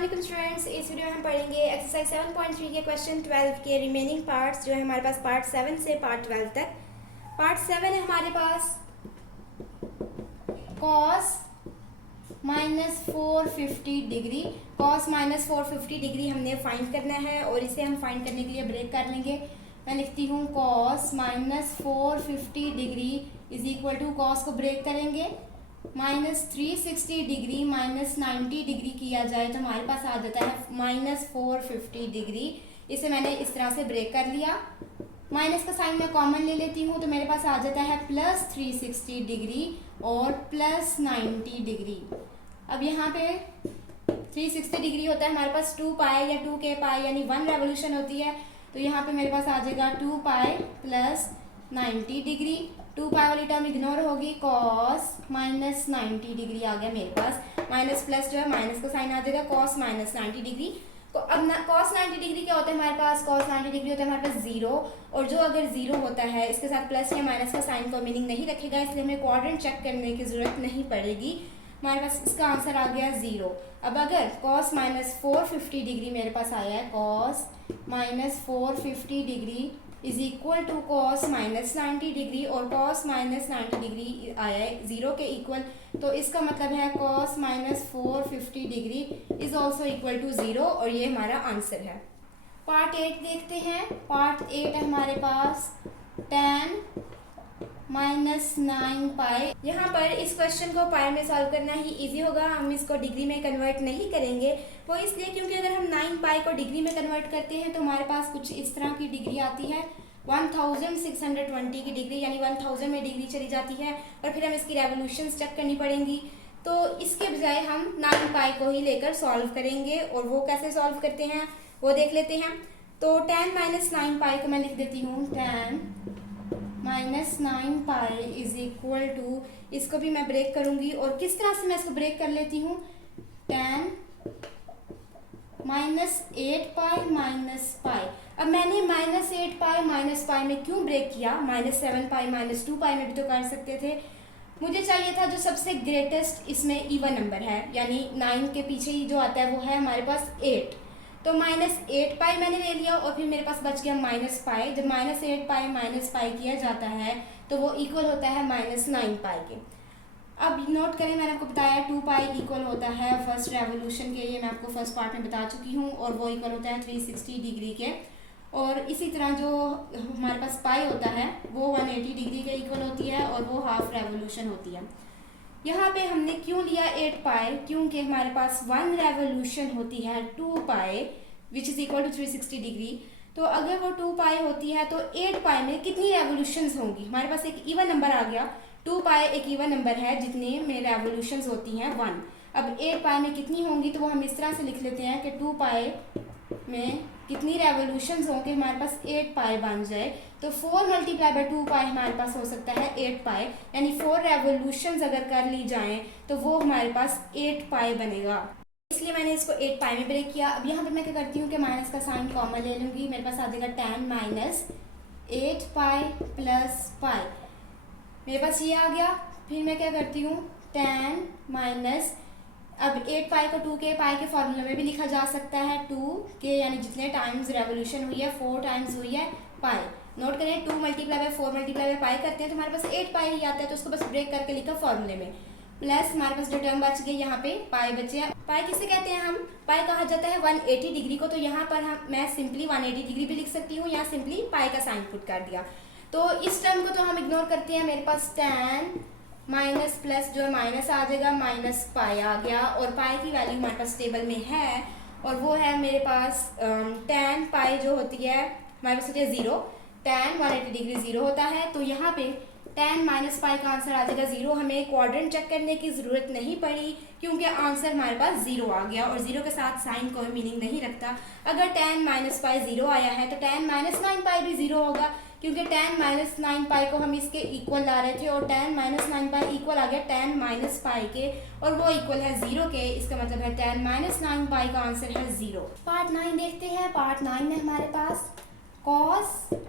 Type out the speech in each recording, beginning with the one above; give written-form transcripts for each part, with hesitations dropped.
अस्सलाम स्टूडेंट्स, इस वीडियो में हम पढ़ेंगे एक्सरसाइज 7.3 के क्वेश्चन 12 के रिमेनिंग पार्ट्स जो है हमारे पास पार्ट 7 से पार्ट 12 तक। पार्ट 7 है हमारे पास cos -450 डिग्री। cos -450 डिग्री हमने फाइंड करना है और इसे हम फाइंड करने के लिए ब्रेक कर लेंगे। मैं लिखती हूँ cos -450 degree is equal to cos को ब्रेक करेंगे -360 डिग्री -90 डिग्री किया जाए तो हमारे पास आ जाता है -450 डिग्री। इसे मैंने इस तरह से ब्रेक कर लिया। माइनस का साइन मैं कॉमन ले लेती हूँ तो मेरे पास आ जाता है +360 डिग्री और +90 डिग्री। अब यहाँ पे 360 डिग्री होता है हमारे पास 2 पाई या 2k पाई यानी 1 रेवोल्यूशन होती है, तो यहाँ पे मेरे पास आ जाएगा 2 पाई + 90 डिग्री। 2 पाई वाली टर्म इग्नोर होगी, cos -90 डिग्री आ गया मेरे पास। माइनस प्लस जो है माइनस का साइन आ जाएगा cos -90 डिग्री। तो अब cos 90 डिग्री क्या होता है हमारे पास? cos 90 डिग्री होता है हमारे पास 0, और जो अगर 0 होता है इसके साथ प्लस या माइनस का साइन को मीनिंग नहीं रखेगा, इसलिए हमें क्वाड्रेंट चेक करने की जरूरत नहीं पड़ेगी। हमारे पास इसका आंसर आ गया 0। अब अगर cos -450 डिग्री मेरे पास आया है, cos -450 degree is equal to cos -90 degree, और cos -90 डिग्री आया है 0 के इक्वल, तो इसका मतलब है cos -450 degree is also equal to 0, और ये हमारा आंसर है। पार्ट 8 देखते हैं। पार्ट 8 है हमारे पास tan -9 पाई। यहाँ पर इस क्वेश्चन को पाई में सॉल्व करना ही इजी होगा, हम इसको डिग्री में कन्वर्ट नहीं करेंगे। वो इसलिए क्योंकि अगर हम 9 पाई को डिग्री में कन्वर्ट करते हैं तो हमारे पास कुछ इस तरह की डिग्री आती है 1620 की डिग्री, यानी 1000 में डिग्री चली जाती है, और फिर हम इसकी रेवोल्यूशंस चेक करनी पड़ेंगी। तो इसके बजाय हम 9 पाई को ही लेकर सॉल्व करेंगे, और वो कैसे सॉल्व करते हैं वो देख लेते हैं। तो tan -9 पाई को मैं लिख देती हूँ tan -9 pi is equal to, इसको भी मैं ब्रेक करूंगी, और किस तरह से मैं इसको ब्रेक कर लेती हूँ, tan -8 पाई माइनस पाई। अब मैंने -8 पाई माइनस पाई में क्यों ब्रेक किया? -7 पाई -2 पाई में भी तो कर सकते थे। मुझे चाहिए था जो सबसे ग्रेटेस्ट इसमें इवन नंबर है, यानी 9 के पीछे ही जो आता है वो है हमारे पास 8। तो -8 पाई मैंने ले लिया, और फिर मेरे पास बच गया माइनस पाई। जब -8 पाई माइनस पाई किया जाता है तो वो इक्वल होता है -9 पाई के। अब नोट करें, मैंने आपको बताया 2 पाई इक्वल होता है फर्स्ट रेवोल्यूशन के, ये मैं आपको फर्स्ट पार्ट में बता चुकी हूँ, और वो इक्वल होता है 360 डिग्री के। और इसी तरह जो हमारे पास पाई होता है वो 180 डिग्री के इक्वल होती है, और वो हाफ रेवोल्यूशन होती है। यहाँ पे हमने क्यों लिया 8 पाई? क्योंकि हमारे पास 1 रेवोल्यूशन होती है 2 pi which is equal to 360 degree. तो अगर वो 2 पाई होती है तो 8 पाई में कितनी रेवोल्यूशंस होंगी? हमारे पास एक इवन नंबर आ गया, 2 पाई एक इवन नंबर है जितने में रेवोल्यूशंस होती हैं 1। अब 8 पाई में कितनी होंगी, तो वो हम इस तरह से लिख लेते हैं कि 2 पाई में कितनी रेवोल्यूशंस हों कि हमारे पास 8 पाई बन जाए। तो 4 × 2 पाई हमारे पास हो सकता है 8 पाई, यानी 4 रेवोल्यूशंस अगर कर ली जाएं तो वो हमारे पास 8 पाई बनेगा, इसलिए मैंने इसको 8 पाई में ब्रेक किया। अब यहाँ पर मैं क्या करती हूँ कि माइनस का साइन कॉमन ले लूँगी, मेरे पास आ जाएगा tan -8 पाई प्लस पाई, मेरे पास ये आ गया। फिर मैं क्या करती हूँ tan माइनस, अब 8 पाई को 2k पाई के फॉर्मूले में भी लिखा जा सकता है, 2k यानी जितने टाइम्स रेवोल्यूशन हुई है 4 टाइम्स हुई है पाई। नोट करें 2 × 4 × पाई करते हैं तो हमारे पास 8 पाई ही आता है, तो उसको बस ब्रेक करके लिखा फॉर्मूले में। प्लस हमारे पास जो टर्म बच गई यहाँ पे पाई बचे हैं। पाई किसे कहते हैं? हम पाई कहा जाता है 180 डिग्री को, तो यहाँ पर मैं सिंपली 180 डिग्री भी लिख सकती हूँ, या सिंपली पाई का साइन पुट कर दिया। तो इस टर्म को तो हम इग्नोर करते हैं, मेरे पास tan माइनस प्लस जो माइनस आ जाएगा माइनस पाई आ गया, और पाई की वैल्यू हमारे पास टेबल में है, और वो है मेरे पास tan पाई जो होती है हमारे पास होती है 0। tan 180 डिग्री 0 होता है, तो यहाँ पे tan -पाई का आंसर आ जाएगा 0। हमें क्वाड्रेंट चेक करने की ज़रूरत नहीं पड़ी क्योंकि आंसर हमारे पास 0 आ गया, और 0 के साथ साइन कोई मीनिंग नहीं रखता। अगर tan -पाई 0 आया है तो tan -9 पाई भी 0 होगा, क्योंकि tan -9 पाई को हम इसके इक्वल ला रहे थे, और tan -9 पाई इक्वल आ गया tan पाई के, और वो इक्वल है 0 के। इसका मतलब है tan -9 पाई का आंसर है 0। पार्ट 9 देखते हैं। पार्ट 9 में हमारे पास cos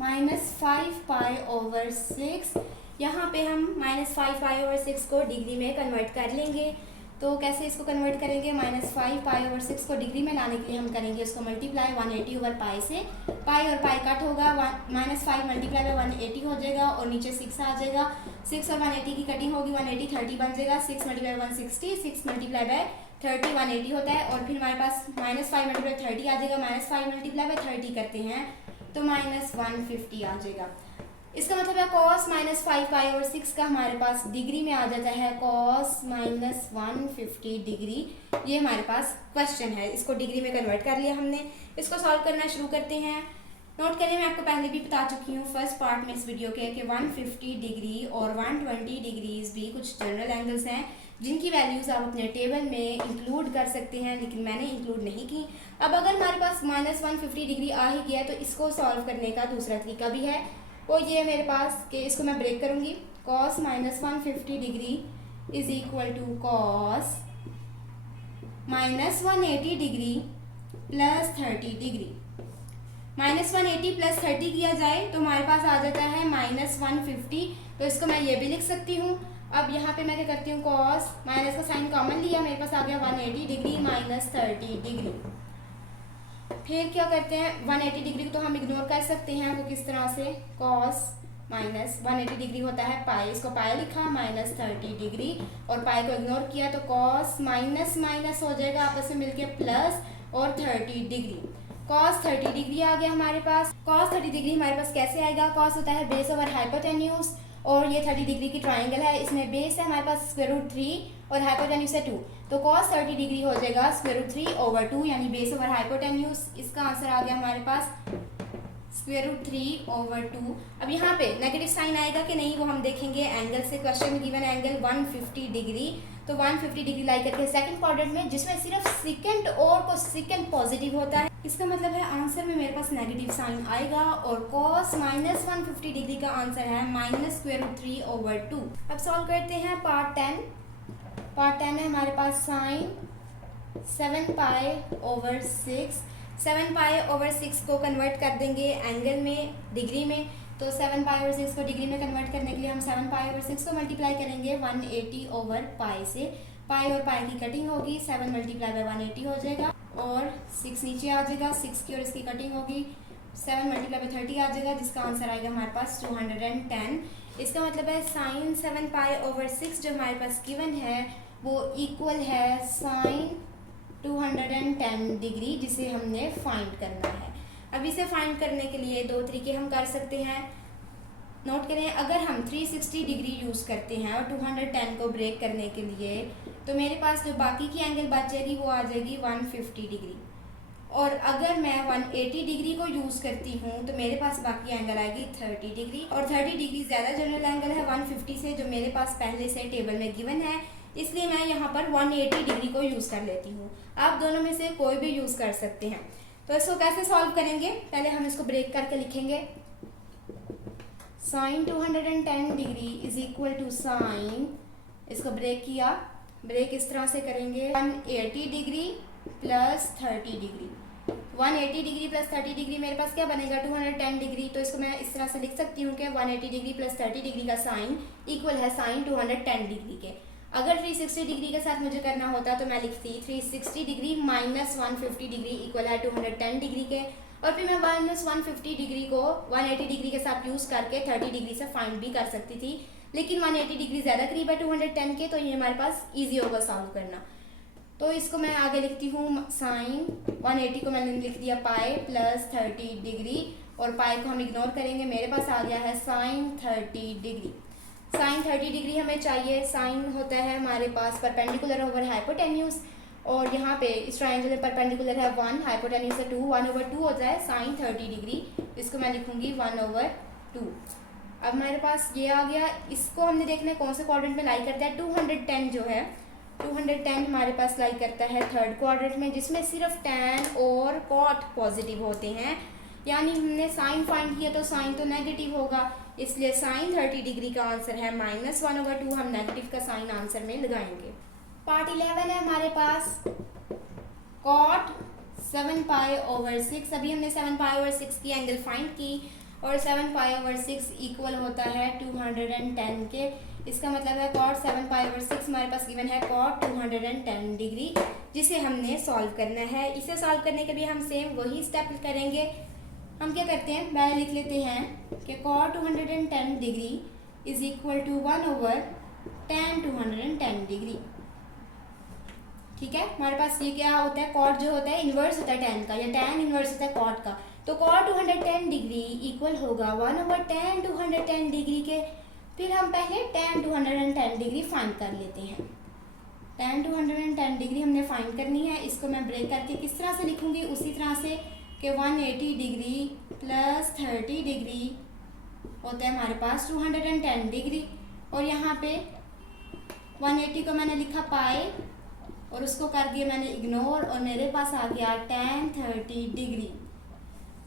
-5 पाई ओवर 6, यहाँ पे हम -5 पाई ओवर 6 को डिग्री में कन्वर्ट कर लेंगे। तो कैसे इसको कन्वर्ट करेंगे, -5 पाई ओवर 6 को डिग्री में लाने के लिए हम करेंगे इसको मल्टीप्लाई 180 ओवर पाई से। पाई और पाई कट होगा, -5 मल्टीप्लाई बाई 180 हो जाएगा और नीचे 6 आ जाएगा। 6 और 180 की कटिंग होगी, 180 30 बन जाएगा। 6 मल्टीप्लाई 160, 6 मल्टीप्लाई बाय 30 180 होता है। और फिर हमारे पास -5 मल्टीप्लाई 30 आ जाएगा, -5 मल्टीप्लाई बाय 30 करते हैं तो -150 आ जाएगा। इसका मतलब है cos -5 पाई ओवर 6 का हमारे पास डिग्री में आ जाता है cos -150 डिग्री। ये हमारे पास क्वेश्चन है, इसको डिग्री में कन्वर्ट कर लिया हमने। इसको सॉल्व करना शुरू करते हैं। नोट करिए, मैं आपको पहले भी बता चुकी हूँ फर्स्ट पार्ट में इस वीडियो के कि 150 डिग्री और 120 डिग्रीज भी कुछ जनरल एंगल्स हैं जिनकी वैल्यूज़ आप अपने टेबल में इंक्लूड कर सकते हैं, लेकिन मैंने इंक्लूड नहीं की। अब अगर हमारे पास -150 डिग्री आ ही गया तो इसको सॉल्व करने का दूसरा तरीका भी है, वो ये मेरे पास कि इसको मैं ब्रेक करूँगी। cos -150 degree is equal to cos -180 degree plus 30 degree. -180 plus 30 किया जाए तो हमारे पास आ जाता है -150। तो इसको मैं ये भी लिख सकती हूँ। अब यहाँ पे मैं क्या करती हूँ, cos माइनस का साइन कॉमन लिया, मेरे पास आ गया 180 डिग्री माइनस 30 डिग्री। फिर क्या करते हैं, 180 डिग्री को तो हम इग्नोर कर सकते हैं, वो किस तरह से, cos माइनस 180 डिग्री होता है पाई, इसको पाई लिखा, -30 डिग्री और पाई को इग्नोर किया तो cos माइनस माइनस हो जाएगा आपस में मिलके प्लस और 30 डिग्री। cos 30 डिग्री आ गया हमारे पास। cos 30 डिग्री हमारे पास कैसे आएगा, cos होता है बेस ओवर हाइपोटेन्यूज और ये 30 डिग्री की ट्राइंगल है, इसमें बेस है हमारे पास √3 और हाइपोटेन्यूज है 2, तो cos 30 डिग्री हो जाएगा √3 ओवर 2 यानी बेस ओवर हाइपोटेन्यूज। इसका आंसर आ गया हमारे पास √3 ओवर 2। अब यहाँ पे नेगेटिव साइन आएगा कि नहीं वो हम देखेंगे एंगल से। क्वेश्चन में गिवन एंगल 150 डिग्री, तो 150 डिग्री लाई करके सेकंड क्वाड्रेंट में जिसमें सिर्फ सेकंड और को सेकंड पॉजिटिव होता है, इसका मतलब है आंसर में मेरे पास नेगेटिव साइन आएगा और cos -150 डिग्री का आंसर है -√3 ओवर 2। अब सॉल्व करते हैं पार्ट 10। पार्ट 10 है हमारे पास sine 7 pi over 6। 7 pi over 6 को कन्वर्ट कर देंगे एंगल में, डिग्री में, तो 7 पाई ओवर 6 को डिग्री में कन्वर्ट करने के लिए हम 7 पाई ओवर 6 को मल्टीप्लाई करेंगे 180 ओवर पाई से। पाई और पाई की कटिंग होगी, 7 मल्टीप्लाई बाय 180 हो जाएगा और 6 नीचे आ जाएगा, 6 की और इसकी कटिंग होगी, 7 मल्टीप्लाई बाय 30 आ जाएगा जिसका आंसर आएगा हमारे पास 210। इसका मतलब है साइन 7 पाई ओवर 6 जो हमारे पास गिवन है वो इक्वल है साइन 210 डिग्री, जिसे हमने फाइंड करना है। अब इसे फाइंड करने के लिए दो तरीके हम कर सकते हैं। नोट करें, अगर हम 360 डिग्री यूज़ करते हैं और 210 को ब्रेक करने के लिए, तो मेरे पास जो बाकी की एंगल बच जाएगी वो आ जाएगी 150 डिग्री। और अगर मैं 180 डिग्री को यूज़ करती हूँ तो मेरे पास बाकी एंगल आएगी 30 डिग्री, और 30 डिग्री ज़्यादा जनरल एंगल है 150 से जो मेरे पास पहले से टेबल में गिवन है, इसलिए मैं यहाँ पर 180 डिग्री को यूज़ कर लेती हूँ। आप दोनों में से कोई भी यूज़ कर सकते हैं। तो इसको कैसे सॉल्व करेंगे, पहले हम इसको ब्रेक करके लिखेंगे। Sine 210 degree is equal to sine, इसको ब्रेक किया, ब्रेक इस तरह से करेंगे 180 degree plus 30 degree. 180 degree plus 30 degree मेरे पास क्या बनेगा 210 डिग्री, तो इसको मैं इस तरह से लिख सकती हूँ कि 180 डिग्री प्लस 30 डिग्री का साइन इक्वल है साइन 210 डिग्री के। अगर 360 डिग्री के साथ मुझे करना होता तो मैं लिखती 360 डिग्री माइनस 150 डिग्री इक्वल है 210 डिग्री के, और फिर मैं माइनस 150 डिग्री को 180 डिग्री के साथ यूज़ करके 30 डिग्री से फाइंड भी कर सकती थी, लेकिन 180 डिग्री ज़्यादा करीब है 210 के, तो ये हमारे पास ईजी होगा सॉल्व करना। तो इसको मैं आगे लिखती हूँ साइन 180 को मैंने लिख दिया पाई प्लस 30 डिग्री, और पाई को हम इग्नोर करेंगे, मेरे पास आ गया है साइन 30 डिग्री। साइन 30 डिग्री हमें चाहिए, साइन होता है हमारे पास परपेंडिकुलर ओवर हाइपोटेन्यूज, और यहाँ पे इस ट्रायंगल में परपेंडिकुलर है 1, हाइपोटेन्यूज है 2, 1/2 होता है साइन 30 डिग्री, इसको मैं लिखूँगी 1/2। अब हमारे पास ये आ गया, इसको हमने देखना है कौन से क्वाड्रेंट में लाई करता है। 210 जो है 210 हमारे पास लाई करता है थर्ड क्वाड्रेंट में, जिसमें सिर्फ tan और cot पॉजिटिव होते हैं, यानी हमने साइन फाइंड किया तो साइन तो नेगेटिव होगा, इसलिए साइन 30 डिग्री का आंसर है -1/2। हम नेगेटिव का साइन आंसर में लगाएंगे। पार्ट 11 है हमारे पास cot 7 पाई ओवर 6। अभी हमने 7 पाई ओवर 6 की एंगल फाइंड की, और 7 पाई ओवर 6 इक्वल होता है 210 के। इसका मतलब है cot 7 पाई ओवर 6 हमारे पास गिवन है cot 210 डिग्री, जिसे हमने सॉल्व करना है। इसे सॉल्व करने के लिए हम सेम वही स्टेप करेंगे। हम क्या करते हैं, पहले लिख लेते हैं कि cot 210 degree is equal to 1 over tan 210 degree. ठीक है, हमारे पास ये क्या होता है, cot जो होता है इन्वर्स होता है tan का, या tan इन्वर्स होता है cot का। तो cot 210 डिग्री इक्वल होगा 1 ओवर tan 210 डिग्री के। फिर हम पहले tan 210 डिग्री फाइंड कर लेते हैं। tan 210 डिग्री हमने फाइंड करनी है। इसको मैं ब्रेक करके किस तरह से लिखूंगी, उसी तरह से कि 180 डिग्री प्लस 30 डिग्री होता है हमारे पास 210 डिग्री, और यहाँ पे 180 को मैंने लिखा पाई और उसको कर दिया मैंने इग्नोर, और मेरे पास आ गया tan 30 डिग्री।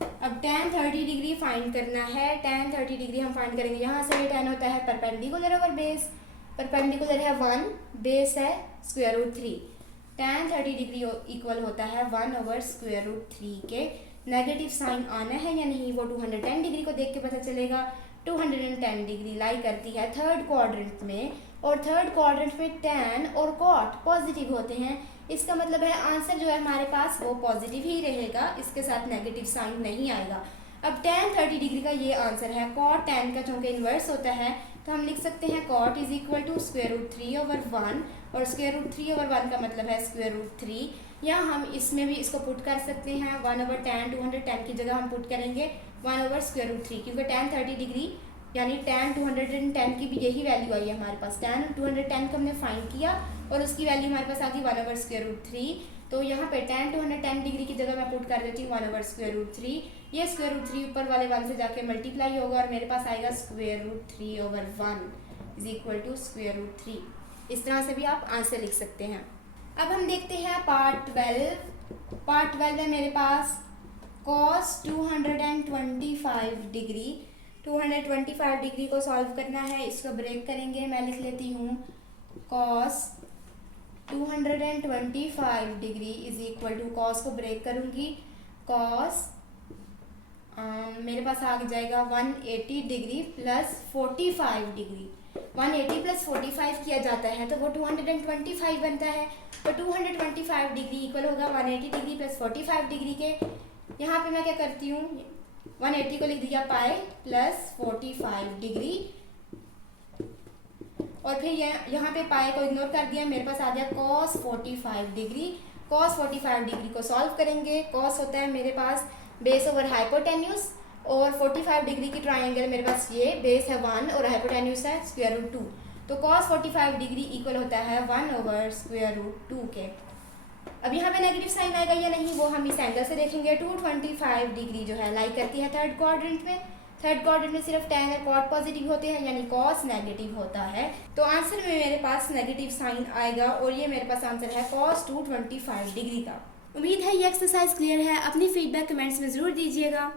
अब tan 30 डिग्री फाइंड करना है। tan 30 डिग्री हम फाइंड करेंगे, यहाँ से ये tan होता है परपेंडिकुलर ओवर बेस, परपेंडिकुलर है 1, बेस है square root 3। tan 30 degree equal होता है 1 ओवर स्क्वायर रूट 3 के। नेगेटिव साइन आना है या नहीं वो 210 डिग्री को देख के पता चलेगा। 210 डिग्री लाई करती है थर्ड क्वाड्रेंट में, और थर्ड क्वाड्रेंट में tan और cot पॉजिटिव होते हैं। इसका मतलब है आंसर जो है हमारे पास वो पॉजिटिव ही रहेगा, इसके साथ नेगेटिव साइन नहीं आएगा। अब tan 30 डिग्री का ये आंसर है। cot tan का चूँकि इन्वर्स होता है तो हम लिख सकते हैं cot is equal to square root 3 over 1, और स्क्वायर रूट 3 ओवर 1 का मतलब है स्क्वायर रूट 3। या हम इसमें भी इसको पुट कर सकते हैं, 1 ओवर tan 210 की जगह हम पुट करेंगे 1 ओवर स्क्वायर रूट 3, क्योंकि tan 30 डिग्री यानी tan 210 की भी यही वैल्यू आई है हमारे पास। tan 210 को हमने फाइंड किया और उसकी वैल्यू हमारे पास आ गई 1 ओवर स्क्वायर रूट 3। तो यहाँ पे tan 210 डिग्री की जगह मैं पुट कर देती हूँ 1 ओवर स्क्वायर रूट 3। ये स्क्वायर रूट 3 ऊपर वाले 1 से जाके मल्टीप्लाई होगा और मेरे पास आएगा square root 3 over 1 is equal to square root 3। इस तरह से भी आप आंसर लिख सकते हैं। अब हम देखते हैं पार्ट 12। पार्ट 12 है मेरे पास cos 225 डिग्री। 225 डिग्री को सॉल्व करना है, इसको ब्रेक करेंगे। मैं लिख लेती हूँ cos 225 degree is equal to, cos को ब्रेक करूँगी, cos मेरे पास आ जाएगा 180 डिग्री प्लस 45 डिग्री। 180 प्लस 45 किया जाता है तो वो 225 बनता है। तो 225 डिग्री इक्वल होगा 180 डिग्री प्लस 45 डिग्री के। यहाँ पे मैं क्या करती हूँ, 180 को लिख दिया पाई प्लस 45 डिग्री, और फिर यहाँ पे पाई को इग्नोर कर दिया, मेरे पास आ गया cos 45 डिग्री। cos 45 डिग्री को सॉल्व करेंगे। cos होता है मेरे पास बेस ओवर हाइपोटेन्यूस, और 45 डिग्री की ट्राइंगल मेरे पास ये बेस है 1 और हाइपोटेन्यूस है स्क्वायर रूट 2। तो cos 45 डिग्री इक्वल होता है 1 ओवर स्क्वायर रूट 2 के। अब यहाँ पे नेगेटिव साइन आएगा या नहीं वो हम इस एंगल से देखेंगे। 225 डिग्री जो है लाई करती है थर्ड क्वाड्रेंट में। थर्ड क्वाड्रेंट में सिर्फ tan और cot पॉजिटिव होते हैं, यानी cos नेगेटिव होता है। तो आंसर में मेरे पास नेगेटिव साइन आएगा, और ये मेरे पास आंसर है cos 225 डिग्री का। उम्मीद है ये एक्सरसाइज क्लियर है। अपनी फीडबैक कमेंट्स में ज़रूर दीजिएगा।